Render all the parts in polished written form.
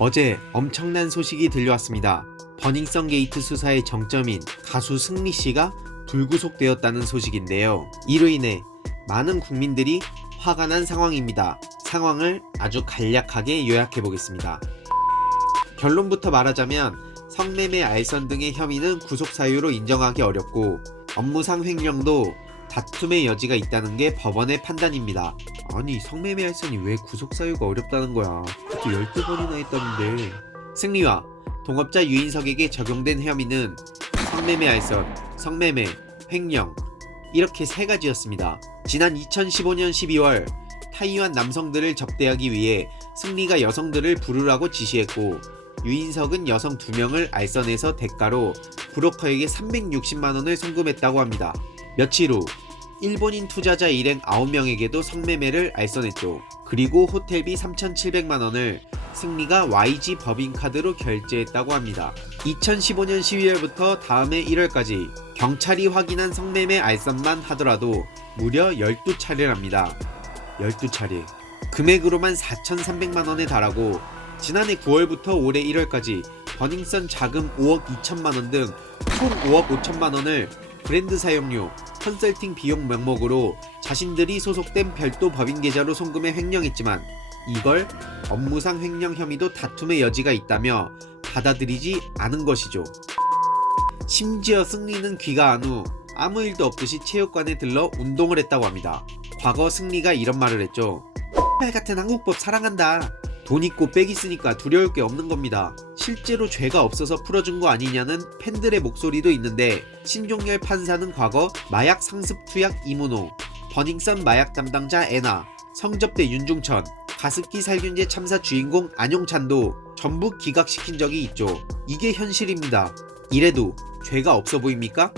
어제 엄청난 소식이 들려왔습니다. 버닝썬 게이트 수사의 정점인 가수 승리 씨가 불구속되었다는 소식인데요. 이로 인해 많은 국민들이 화가 난 상황입니다. 상황을 아주 간략하게 요약해 보겠습니다. 결론부터 말하자면 성매매, 알선 등의 혐의는 구속 사유로 인정하기 어렵고 업무상 횡령도 다툼의 여지가 있다는 게 법원의 판단입니다. 아니, 성매매 알선이 왜 구속 사유가 어렵다는 거야. 그것도 12번이나 했다는데. 승리와 동업자 유인석에게 적용된 혐의는 성매매 알선, 성매매, 횡령 이렇게 세 가지였습니다. 지난 2015년 12월 타이완 남성들을 접대하기 위해 승리가 여성들을 부르라고 지시했고 유인석은 여성 2명을 알선해서 대가로 브로커에게 360만원을 송금했다고 합니다. 며칠 후 일본인 투자자 일행 9명에게도 성매매를 알선했죠. 그리고 호텔비 3,700만원을 승리가 YG 법인카드로 결제했다고 합니다. 2015년 12월부터 다음해 1월까지 경찰이 확인한 성매매 알선만 하더라도 무려 12차례랍니다. 12차례. 금액으로만 4,300만원에 달하고 지난해 9월부터 올해 1월까지 버닝썬 자금 5억 2천만원 등 총 5억 5천만원을 브랜드 사용료, 컨설팅 비용 명목으로 자신들이 소속된 별도 법인 계좌로 송금해 횡령했지만 이걸 업무상 횡령 혐의도 다툼의 여지가 있다며 받아들이지 않은 것이죠. 심지어 승리는 귀가한 후 아무 일도 없듯이 체육관에 들러 운동을 했다고 합니다. 과거 승리가 이런 말을 했죠. X 같은 한국법 사랑한다. 돈 있고 빽 있으니까 두려울 게 없는 겁니다. 실제로 죄가 없어서 풀어준 거 아니냐는 팬들의 목소리도 있는데 신종열 판사는 과거 마약 상습 투약 이문호, 버닝썬 마약 담당자 애나, 성접대 윤중천, 가습기 살균제 참사 주인공 안용찬도 전부 기각시킨 적이 있죠. 이게 현실입니다. 이래도 죄가 없어 보입니까?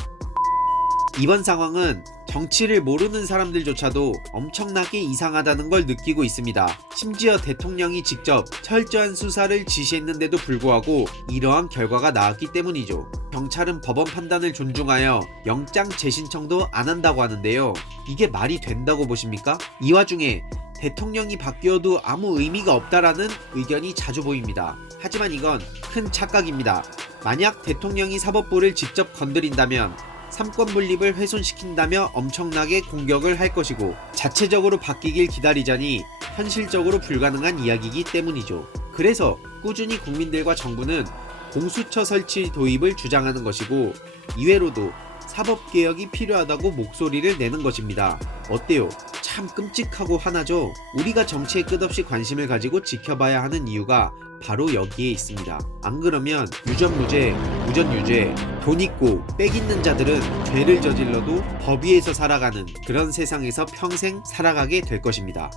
이번 상황은 정치를 모르는 사람들조차도 엄청나게 이상하다는 걸 느끼고 있습니다. 심지어 대통령이 직접 철저한 수사를 지시했는데도 불구하고 이러한 결과가 나왔기 때문이죠. 경찰은 법원 판단을 존중하여 영장 재신청도 안 한다고 하는데요. 이게 말이 된다고 보십니까? 이 와중에 대통령이 바뀌어도 아무 의미가 없다라는 의견이 자주 보입니다. 하지만 이건 큰 착각입니다. 만약 대통령이 사법부를 직접 건드린다면 삼권 분립을 훼손시킨다며 엄청나게 공격을 할 것이고 자체적으로 바뀌길 기다리자니 현실적으로 불가능한 이야기이기 때문이죠. 그래서 꾸준히 국민들과 정부는 공수처 설치 도입을 주장하는 것이고 이외로도 사법개혁이 필요하다고 목소리를 내는 것입니다. 어때요? 참 끔찍하고 화나죠? 우리가 정치에 끝없이 관심을 가지고 지켜봐야 하는 이유가 바로 여기에 있습니다. 안 그러면 유전무죄, 무전유죄, 돈 있고 빽 있는 자들은 죄를 저질러도 법 위에서 살아가는 그런 세상에서 평생 살아가게 될 것입니다.